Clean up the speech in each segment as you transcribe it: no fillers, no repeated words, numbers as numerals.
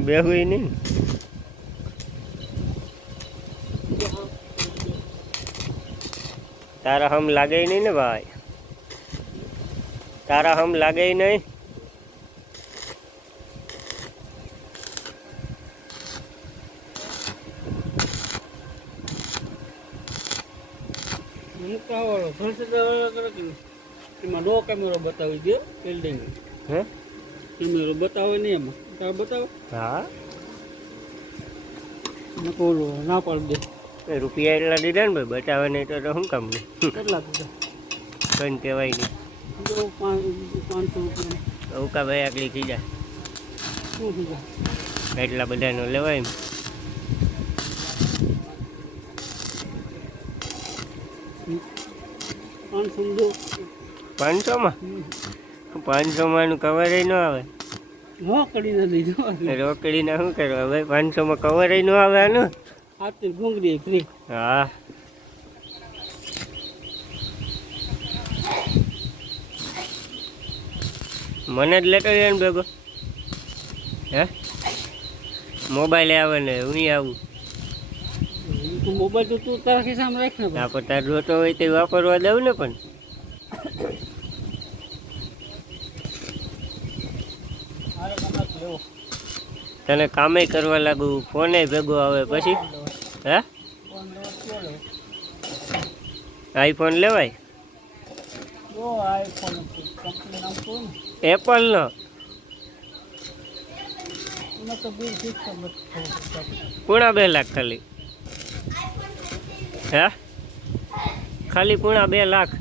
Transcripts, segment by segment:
બેહુય નહીં તારા હમ લાગે નહીં ને ભાઈ તારા હમ લાગે નહીં એમાં નો કેમેરો બતાવી દે બિલ્ડિંગ હે કેમેરો બતાવે નહીં એમાં તારે બતાવે હા ઓલું ના પાડી દે રૂપિયા એટલા દીધા ને ભાઈ બતાવે નહીં તો શું કામ નહીં કેટલા દીધા કઈ કહેવાય નહીં 500 રૂપિયા ઉકા ભાઈ આગળ કીધા શું કીધા એટલા બધાનો લેવાય ને 500 માં 500 માં નું કવર ન આવે રોકડી ના લીધો રોકડી ના શું કરવા ભાઈ 500 માં કવર ન આવે આનું આતે ભૂંગળી ફ્રી હા મને જ લેતો જાય ને ભેગો હે મોબાઈલ આવે ને હું આવું મોબાઈલ તો તું તારા ખિસ્સામાં રાખ ને આપણે તાર જોતો હોય તે વાપરવા દઉં ને પણ તને કામે કરવા લાગુ ફોને ભેગો આવે પછી હે આઈફોન લેવાય એપલ નો પૂણા 2 લાખ ખાલી હે ખાલી પૂણા 2 લાખ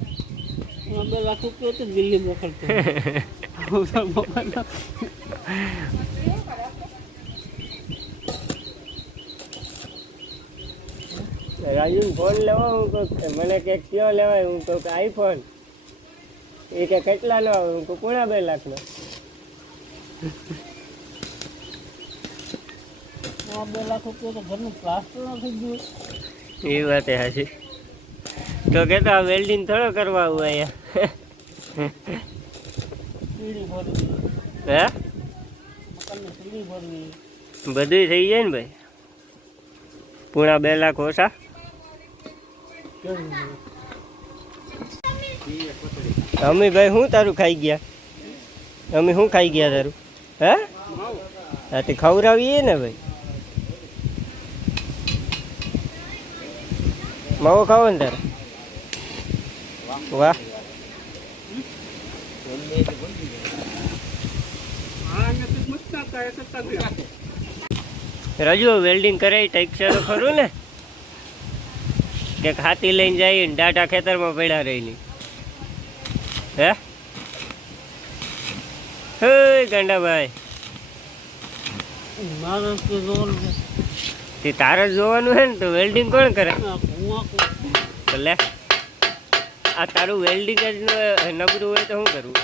2 લાખ રૂપિયા તો દિલ્હી મોકલતો રાજુ ફોન લેવા હું કહું મને કે કયો લેવાય હું કહું કે આઈફોન એ કે કેટલા નો આવે હું કહું પૂણા 2 લાખ નો 2 લાખ રૂપિયા તો ઘરનું પ્લાસ્ટર નથી ગયું એ વાત હાચી તો કેતો આ વેલ્ડિંગ થોડો કરવા આવું અહીંયા હે બધું થઈ જાય ને ભાઈ પૂણા 2 લાખ ઓછા અમે ભાઈ શું તારું ખાઈ ગયા અમે શું ખાઈ ગયા તારું હે હા તે ખવડાવીએ ને ભાઈ માવો ખાવો ને તારે વાહ રાજુ વેલ્ડિંગ કરાવી ટાઈક છે તો ખરું ને કે હાથી લઈને જઈએ ને ડાટા ખેતરમાં પડ્યા રહેલી હે હે ગાંડાભાઈ તે તારે જોવાનું હે ને તો વેલ્ડિંગ કોણ કરે તો લે આ તારું વેલ્ડિંગ જ નબળું હોય તો શું કરવું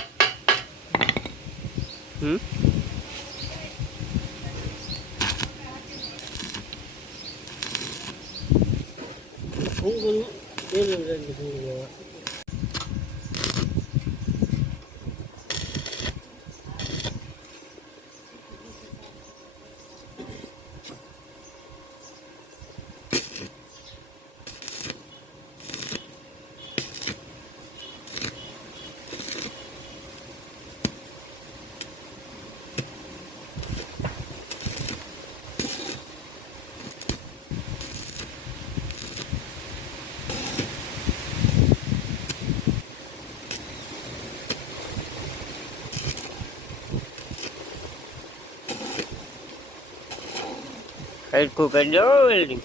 હરખું કરજો વેલ્ડિંગ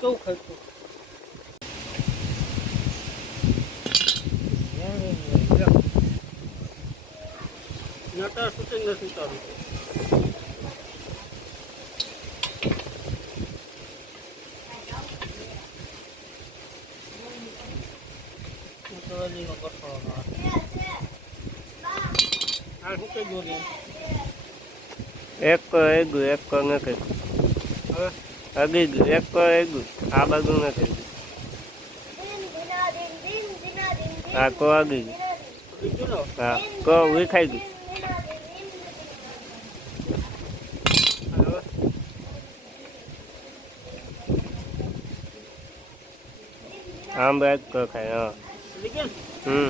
કેવું ખર્ચું નટર સેટિંગ નથી તારું ઉતરાજીનો કઠોળ આ શું કઈ ગોળી એક નથી હવે અગી ગયું એક ગયું આ બાજુ નથી હા કો આગી ગયું બીજું નો હા કો વિખાઈ ગયું હવે આમ એક કો ખાય હા લીગન હમ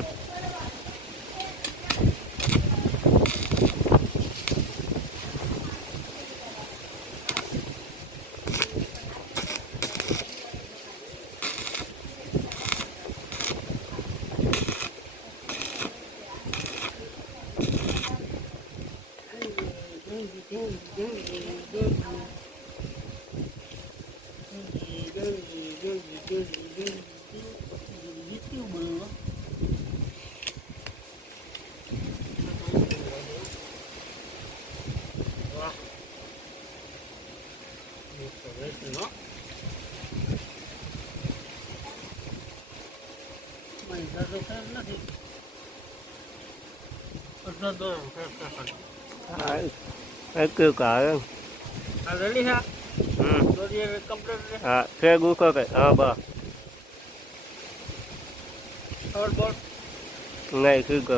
એક આવે હમ હા છે ગુખો કઈ હા બા નહીં શું ગો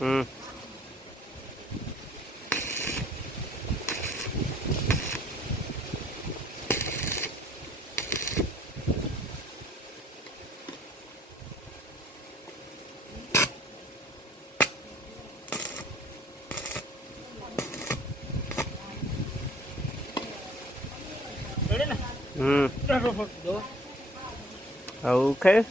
હમ હમ આવું ખાય